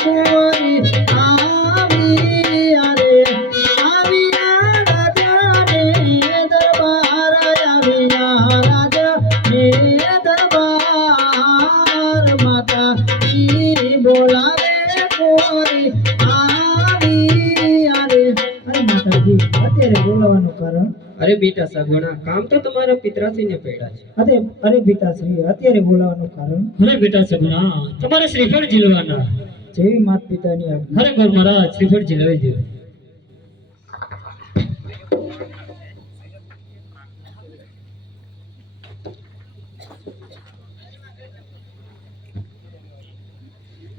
અરે આવ્યા રાજાને દરબાર આવ્યા રાજાને દરબાર માતા ઈ બોલાવે કુંવરી આવી અરે અરે માતાજી અત્યારે બોલાવાનું કારણ? અરે બેટા સગવડા કામ તો તમારા પિતરાશ્રીને પડ્યા છે. અરે અરે પિતાશ્રી અત્યારે બોલાવાનું કારણ? અરે બેટા સગવડા તમારે શ્રીફળ ઝીલવાના. જેવી માત પિતાની આજ્ઞા. ખરેખર મારા શ્રીફળજી ઝીલવાઈ જોઈએ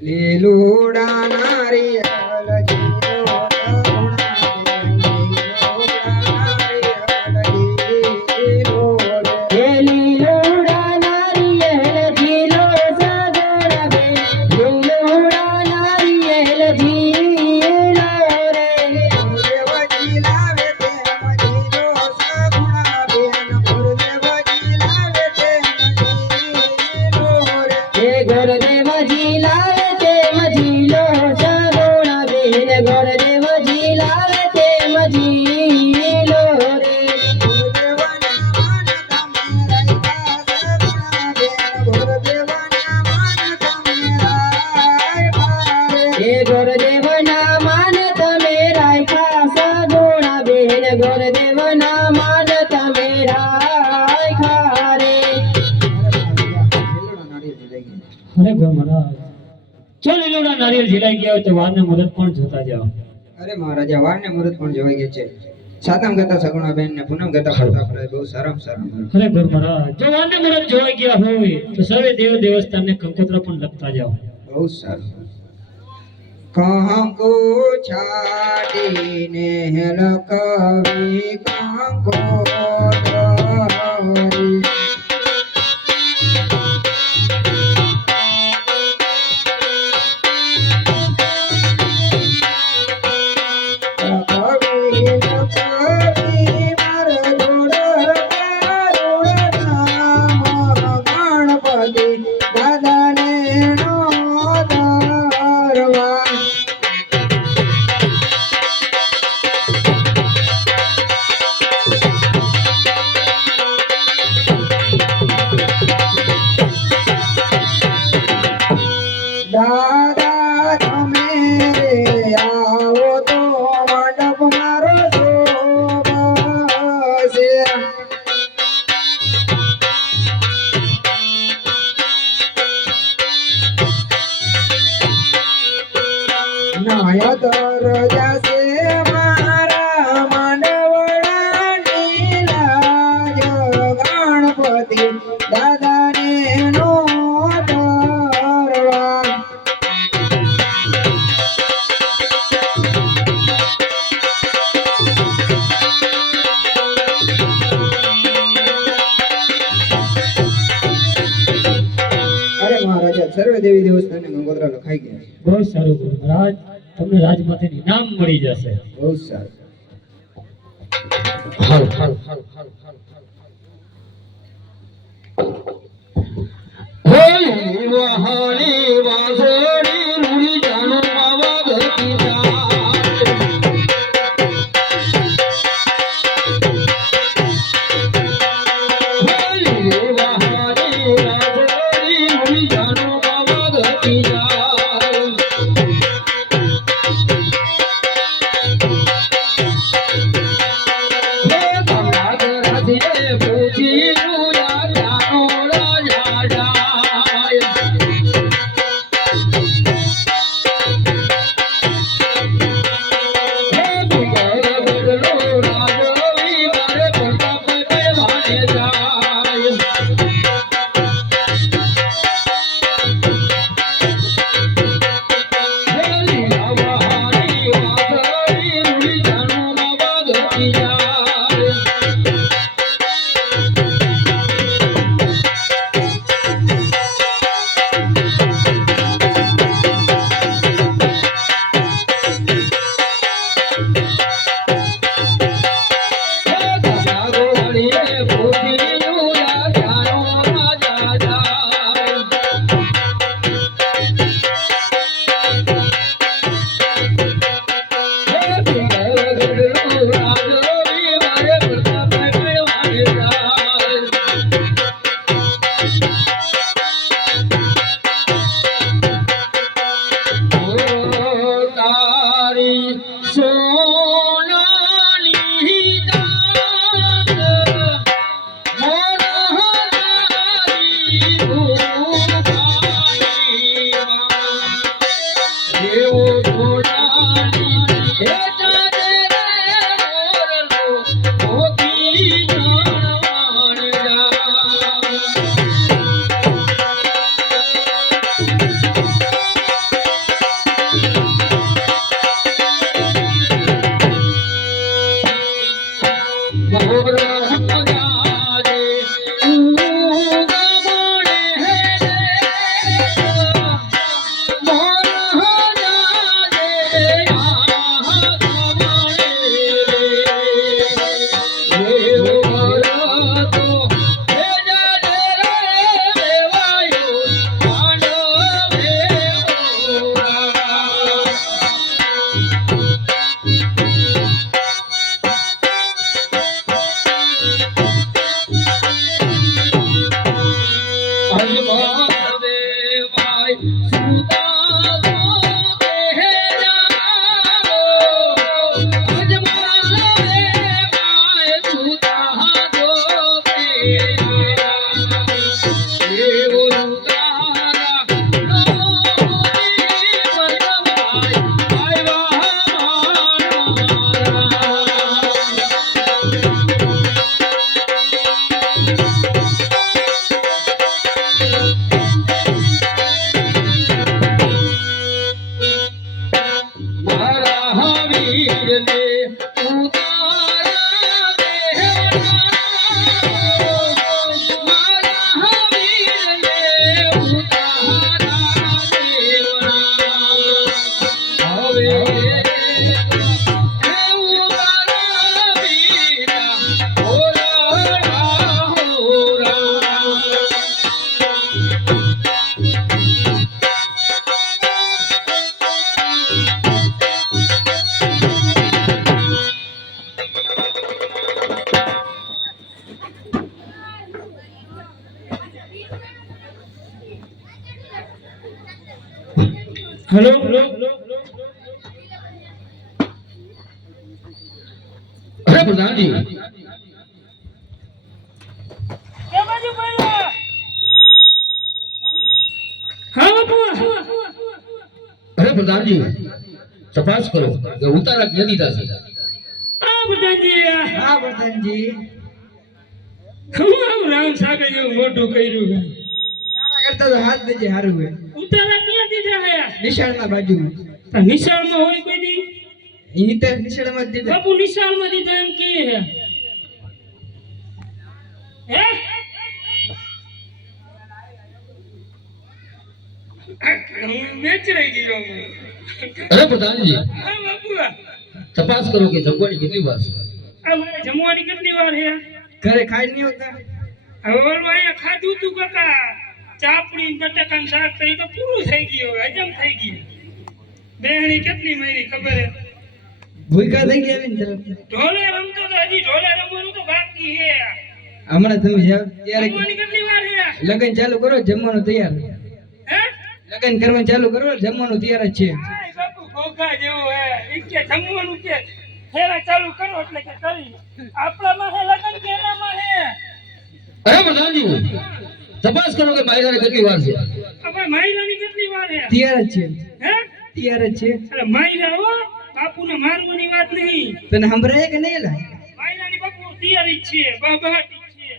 લીલુડા અરે મહારાજ. જો લીલોડા નારિયેળ ઝીલાઈ ગયા હોય તો વારને મુરત પણ જોતા જાઓ. અરે મહારાજા વારને મુરત પણ જોવાઈ ગઈ છે. સાતમ ગતા સગુણા બેન ને પૂનમ ગતા ફરતા ફરાય બહુ સારામાં સારા અરે ગોર મહારાજ જો વારને મુરત જોવાઈ ગયા હોય તો સર્વે દેવ દેવસ્થાનને કંકોત્રા પણ લખતા જાઓ. બહુ સારું કંકુ છાટીને લકવી કંકોત્રી નયતર જશે મારા માંડવડાની લાજ. ગણપતિ દાદાને નો સર્વે દેવી દેવસ્થાને ગંગોત્રા લખાઈ ગયા બહુ સારું, મહારાજ. તમને રાજમાંથી ઇનામ મળી જશે. બહુ સારું. હાલ હાલ. હાલ હાલ હાલ હોલી વહાલી વાસોડી નુડી હેલો અરે પ્રધાનજી હા બાપુ અરે પ્રધાનજી તપાસ કરો કે ઉતારા ક્યાંથી થશે આ બધાજી હા વર્ધનજી હું આમ રામ સાગર જેવું મોટું કર્યું છે. નાના કરતા તો હાથ દેજે હારું હોય ઉતારા ક્યાંથી જાય નિશાળના બાજુમાં. નિશાળમાં હોય કોઈ દી? એની તો નિશાળમાં જ દીધા. બાપુ નિશાળમાં દીધા એમ કે હે. હે? મેચ રહી ગયો હું. અરે પ્રધાનજી તપાસ કરો કે જમવાની કેટલી વાર છે? જમવાની કેટલી વાર હે ઘરે ખાઈ નહીં હોતા? હવે ઓલું અહીંયા ખાધું તું કાકા. ચાપડી બટાકાનું શાક થઈ તો પૂરું થઈ ગયું હવે હજમ થઈ ગયું. બેહણી કેટલી મારી ખબર હે? ભૂખા થઈ ગયા ને ઢોલે રમતો તો હજી ઢોલે રમવાનું તો બાકી હે હમણાં તમે જાવ ત્યારે કેટલી વાર હે લગન ચાલુ કરો જમવાનું તૈયાર. હે? લગન કરવાનું ચાલુ કરો જમવાનું તૈયાર જ છે. બાપુ ભોગા જેવું હે. ઈ જમવાનું કે ફેરા ચાલુ કરો એટલે કે કરી. આપણામાં હે લગન કે માં હે? અરે પ્રધાનજી તપાસ કરો કે મારી કેટલી વાર છે. આપણે માયરાની કેટલી વાર તૈયાર જ છે. હે? તૈયાર જ છે. અરે માયરા હો. બાપુને મારવાની વાત નહીં. તને સંભળાય કે નહીં એલા માયરાની બાપુ તૈયારી જ છે. બાબાટી છે.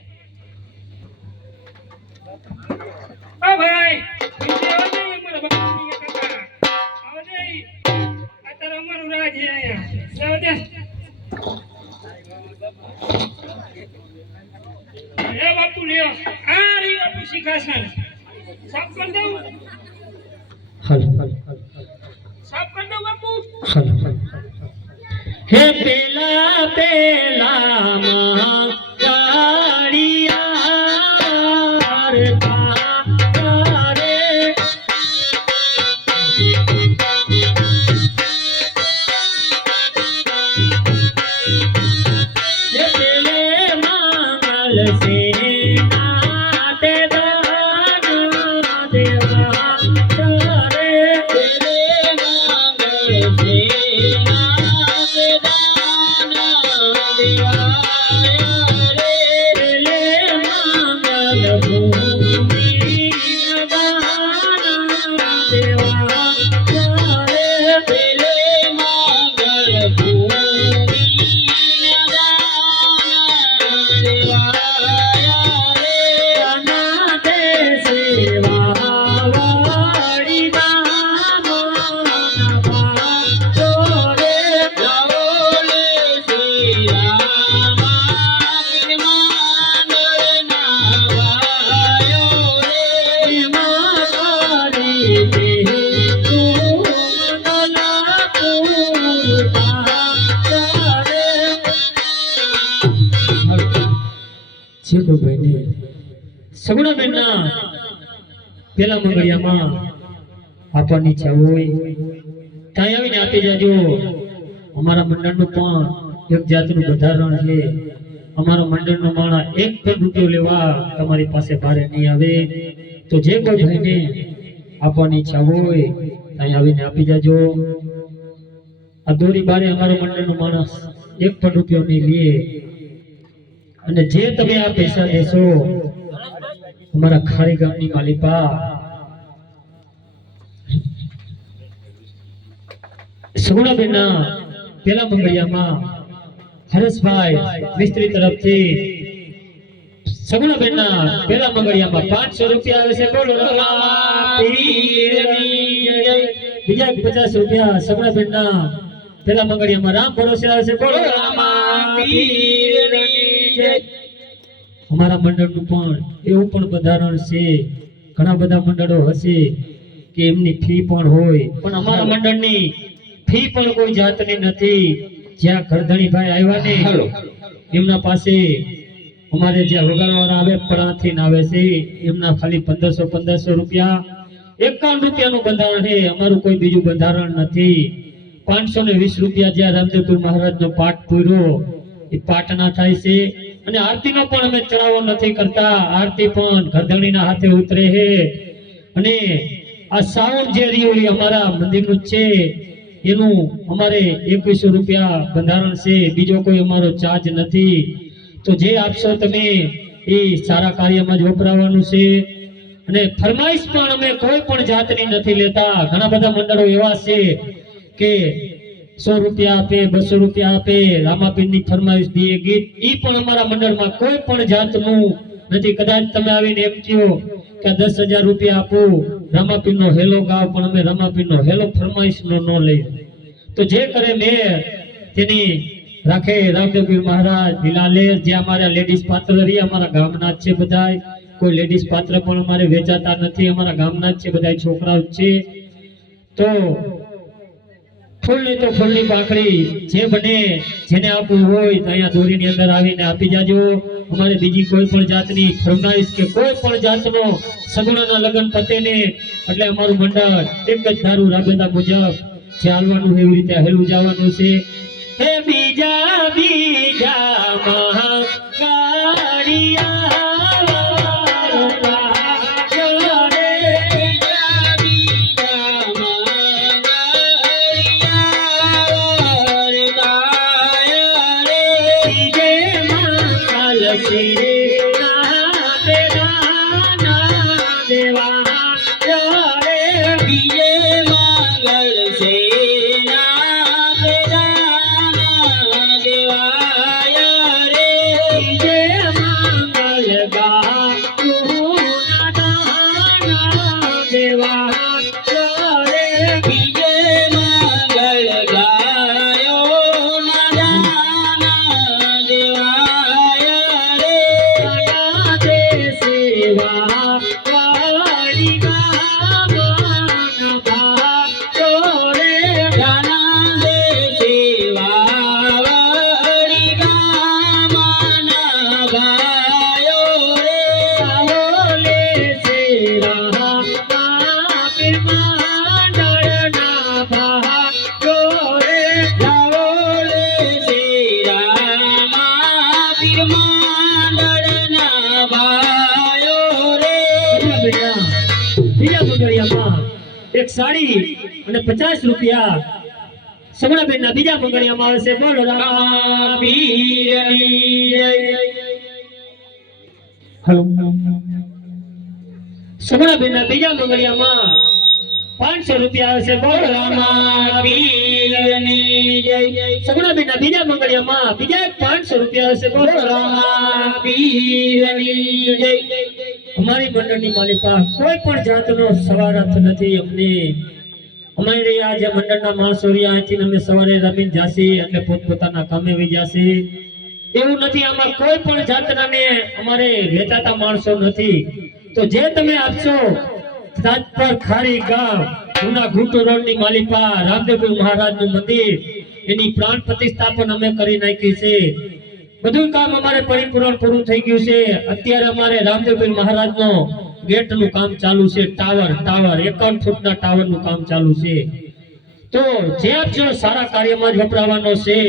આ ભાઈ નીચે આવજે અમારા બાપુની કાકા આવજે આ અમારું રાજ છે. અહીંયા આવજે એ બાપુ લ્યો. આ રી બાપુ શિખાસન. સાફ કરી દઉં. સાફ કરી દઉં બાપુ. હે પેલા પેલા માં પેલા મંગળિયામાં આપવાની ઈચ્છા હોય. ત્યાં આવીને આપી જાજો અમારા મંડળનું પણ એક જાતનું બંધારણ છે. અમારા મંડળનો માણા એક પણ રૂપિયો લેવા તમારી પાસે ભારે નહીં આવે. તો જે કોઈ ભાઈને આપવાની ઈચ્છા હોય, ત્યાં આવીને આપી જાજો આ દોરી બારે અમારો મંડળનો માણસ એક પણ રૂપિયો નહીં લે. અને જે તમે આ પૈસા દેશો અમારા ખારી ગામની માલિપા સગુણાબેનના પેલા મંગળિયામાં હરેશભાઈ મિસ્ત્રી તરફથી સગુણાબેનના પેલા મંગળિયામાં પાંચસો રૂપિયા આવે છે બોલો બીજા પચાસ રૂપિયા સગુણાબેનના પેલા મંગળિયામાં રામ ભરોસે આવે છે બોલો રામા. અમારા મંડળનું પણ એવું પણ બંધારણ છે. ઘણા બધા મંડળો હશે કે એમની ફી પણ હોય. પણ અમારા મંડળની ફી પણ કોઈ જાતની નથી. જ્યાં ઘરધણીભાઈ આવ્યા ને એમના પાસે અમારે જે વગાડવાળા આવે પરાથી આવે છે એમના ખાલી પંદરસો પંદરસો રૂપિયા. એકાવન રૂપિયાનું બંધારણ છે. અમારું કોઈ બીજું બંધારણ નથી. પાંચસો ને વીસ રૂપિયા જ્યાં રામદેવપુર મહારાજનો પાઠ પૂર્યો એ પાઠના થાય છે. અને આરતીનો પણ અમે ચડાવો નથી કરતા. આરતી પણ ગરધણીના હાથે ઉતરે છે. અને આ સાઉન્ડ જે રહ્યું અમારા મંદિરનું છે, એનું અમારે એકવીસો રૂપિયા બંધારણ છે. બીજો કોઈ અમારો ચાર્જ નથી. તો જે આપશો તમે એ સારા કાર્યમાં જ વપરાવાનું છે. અને ફરમાઈશ પણ અમે કોઈ પણ જાતની નથી લેતા. ઘણા બધા મંડળો એવા છે કે સો રૂપિયા આપે, બસો રૂપિયા આપે, રામાપીરની ફરમાઈશ દઈએ ગીત. એ પણ અમારા મંડળમાં કોઈ પણ જાતનું નથી. કદાચ તમે આવીને એમ કહો કે દસ હજાર રૂપિયા આપો, રામાપીરનો હેલો ગાવ, પણ અમે રામાપીરનો હેલો ફરમાઈશનો ન લઈ તો જે કરે મેં તેની રાખે રામદેવગીર મહારાજ લીલાલેર જે અમારા લેડીઝ પાત્ર રહી અમારા ગામના જ છે બધાય. કોઈ લેડીઝ પાત્ર પણ અમારે વેચાતા નથી, અમારા ગામના જ છે બધાય, છોકરાઓ છે. તો ફૂલની તો ફૂલની પાંખડી જે બને, જેને આપવું હોય તો અહીંયા દોરીની અંદર આવીને આપી જાજો. અમારે બીજી કોઈ પણ જાતની ફરમાઈશ કે કોઈ પણ જાતનો સગુણાના લગ્ન પતે ને એટલે અમારું મંડળ એક જ ધારું રાબેતા મુજબ જે હાલવાનું એવી રીતે હેલું જવાનું છે. હે બીજા બીજા બીજા સાડી અને પચાસ રૂપિયા. સમણાબેન ના બીજા મંગળિયામાં આવશે બોલો હલો. સગડાબેન ના બીજા મંગળિયામાં પાંચસો રૂપિયા આવશે બોલો સમણાબેન ના બીજા મંગળિયામાં બીજા પાંચસો રૂપિયા આવશે બોલો રામા જય અમારી મંડળની માલિકા કોઈ પણ જાતનો સવારથ નથી અમને. અમારી આ જે મંડળના માણસો રહ્યા અહીંથી અમે સવારે રમીને જાશે એટલે પોતપોતાના કામે વહી જશે. એવું નથી, આમાં કોઈ પણ જાતના ને અમારે વેચાતા માણસો નથી. તો જે તમે આપશો રાજપર ખારી ગામ જૂના ઘૂંટુ રોડની માલિકા રામદેવપુર મહારાજનું મંદિર, એની પ્રાણ પ્રતિષ્ઠાપન અમે કરી નાખી છે. બધું કામ અમારે પરિપૂર્ણ પૂરું થઈ ગયું છે. અત્યારે અમારે રામદેવપીર મહારાજનો ગેટનું કામ ચાલુ છે. ટાવર ટાવર, એકાવન ફૂટના ટાવરનું કામ ચાલુ છે. તો જે આપજો સારા કાર્યમાં જ વપરાવાનો છે.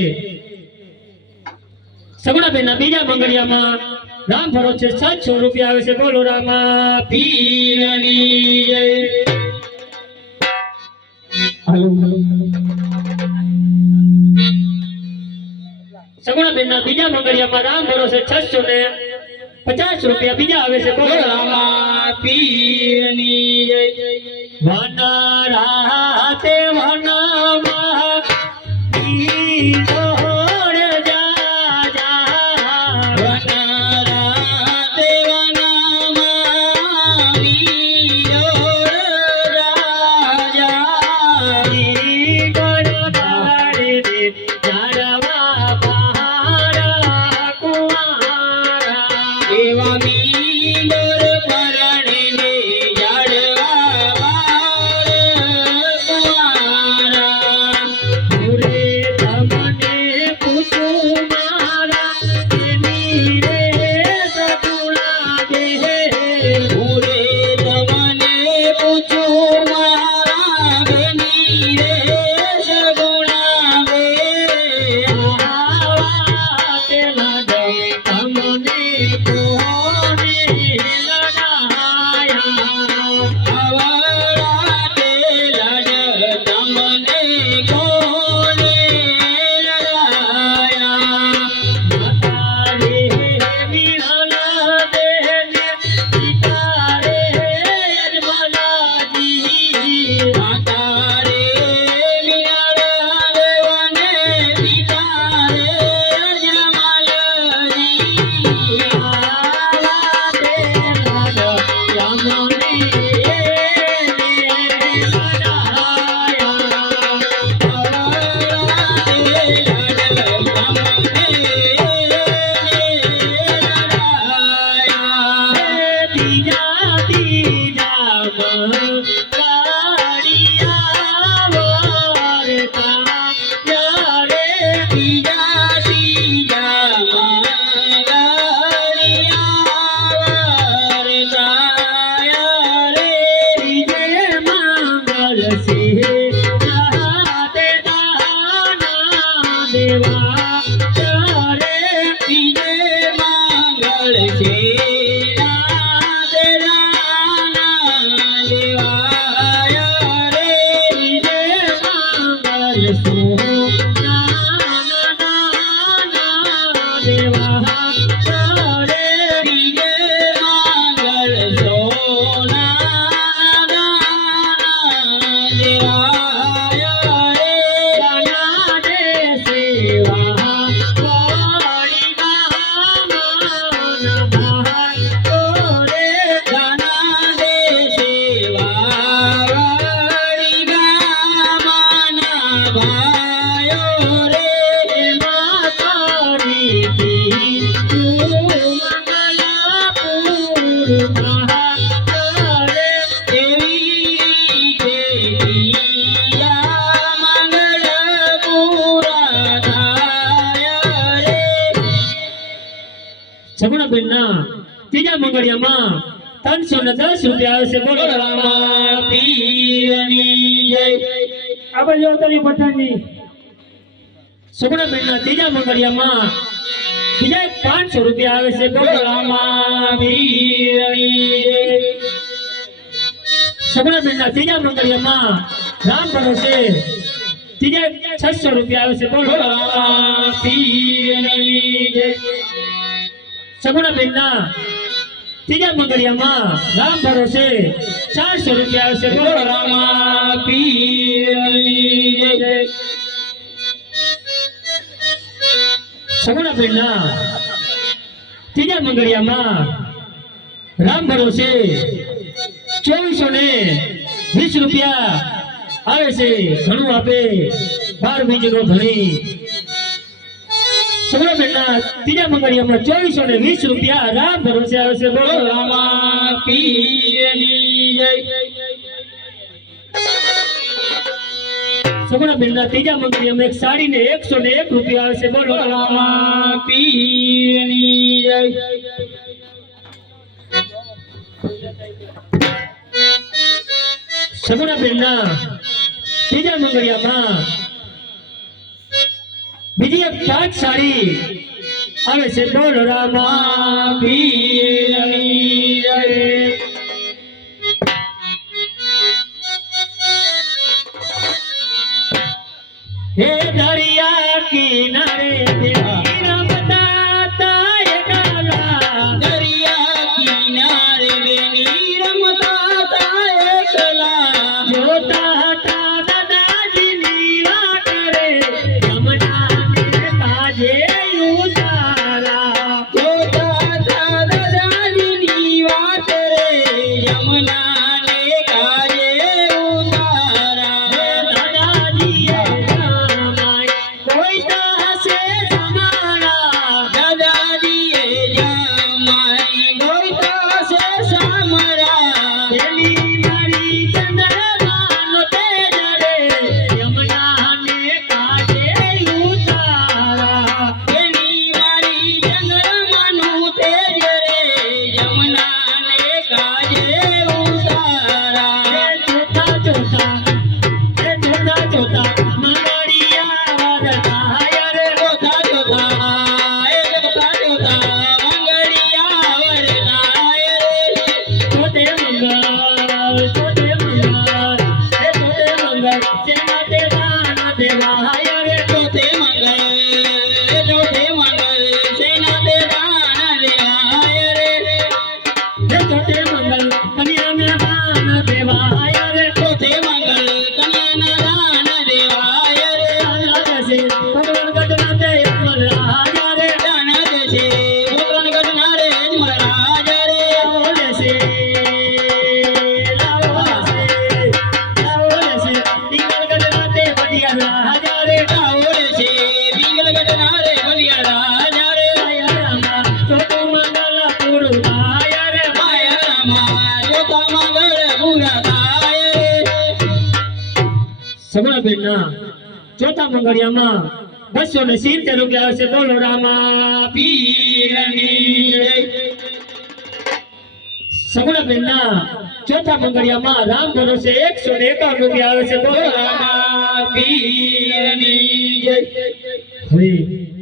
સગડાબેનના બીજા મંગળિયામાં રામ ભરો છે. સાતસો રૂપિયા આવે છે. બોલો રામા પીરની જય. સગુણાબેન ના બીજા મંગળિયામાં રામ ભરોસે છસો ને પચાસ રૂપિયા બીજા આવે છે. પીની વન રાતે વનમાં દેવા યારે ત્રીજા ત્રણસો ને દસ રૂપિયા આવશે. બોલો આપણે જો તારી પઠાણની સગુણાબેન ના ત્રીજા મંગળિયામાં બીજા પાંચસો રૂપિયા આવે છે બોલો સગુણાબેન ના ત્રીજા મંગળિયામાં રામ ભરોસે ત્રીજા છસો રૂપિયા આવે છે બોલો સગુણાબેન ના ત્રીજા મંગળિયામાં રામ ભરોસે ચારસો રૂપિયા આવશે. બોલો ત્રીજા મંગળિયામાં રામ ભરોસે ચોવીસો ને વીસ રૂપિયા આવે છે. ઘણું આપે. બાર બીજનો ધણી. ના ત્રીજા મંગળિયામાં ચોવીસો ને વીસ રૂપિયા રામ ભરોસે આવે છે. બોલો ના ત્રીજા મંગળિયામાં એક સાડી ને એકસો ને એક રૂપિયા આવે છે. બોલો સગુણાબેન ના ત્રીજા મંગળિયામાં બીજી એક તાજ સાડી આવે છે ડોલરામાં પીએ હે દરિયા કિનારે દેવા. સભાબેનના ચોથા મંગળિયામાં બસો ને સિત્તેર રૂપિયા આવશે. બોલો રામા પીરની સગડાબેનના ચોથા મંગળિયામાં રામ ભરોસે એકસો ને એકાવન રૂપિયા આવે છે બોલો રામા પીરની જય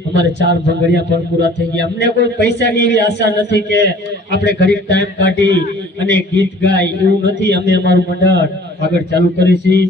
અમારે ચાર ભંગડિયા પણ પૂરા થઈ ગયા. અમને કોઈ પૈસાની એવી આશા નથી કે આપણે ઘરે ટાઈમ કાઢી અને ગીત ગાય એવું નથી. અમે અમારું મંડળ આગળ ચાલુ કરીશું.